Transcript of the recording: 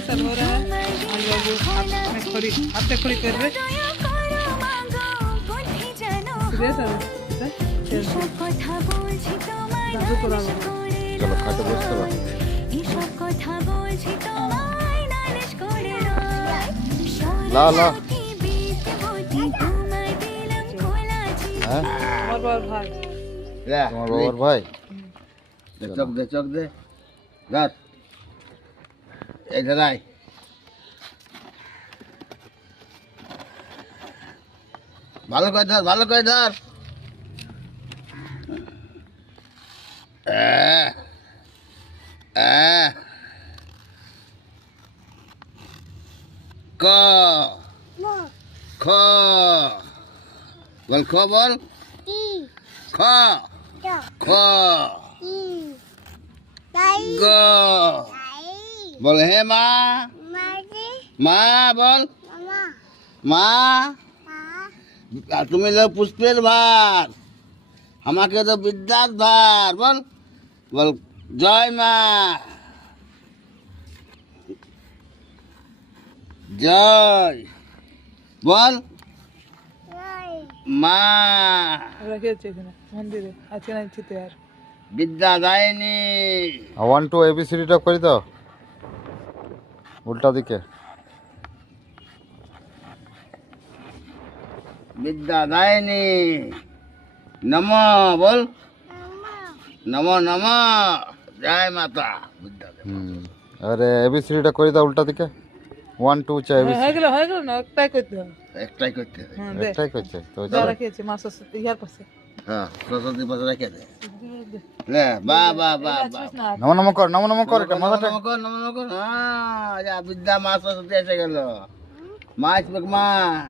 ऐसा हो रहा है। आज बाबू हाथ में खड़ी कर रहे सीरियस है दादू को लाओ চলো খাটে বসে চলো লা লা হ্যাঁ और बार भाई লে তোমার বাবার ভাই চোখ দে রাত এই দাঁড়াই ভালো করে ধর ক খ বল খ বল খ খ গ বল হে মা মা বল মা আর তুমি লো পুষ্পের ভার আমাকে তো বিদ্যার ভার বল বল জয় মা জয় বল মা रखे এখানে মন্দিরে আজকে নাই চিতে আর বিদ্যা দায়নি 1 2 এবিসিডিটা করে দাও উল্টা দিকে বিদ্যা দায়নি নম বল নম নম জয় মাতা বিদ্যা দে। আরে এবিসিডিটা করে দাও উল্টা দিকে 1 2 চাই হয়ে গেল না একটাই করতে হবে একটাই করতে হবে হ্যাঁ দে একটাই করছে তো যা রাখিয়েছে মাছ ইয়ার পাশে হ্যাঁ সরস্বতী পাশে রেখে দে লে বা নম নম কর এটা মাথাটা নম কর হ্যাঁ বিদ্যা মা সরস্বতী এসে গেল মা আসবে মা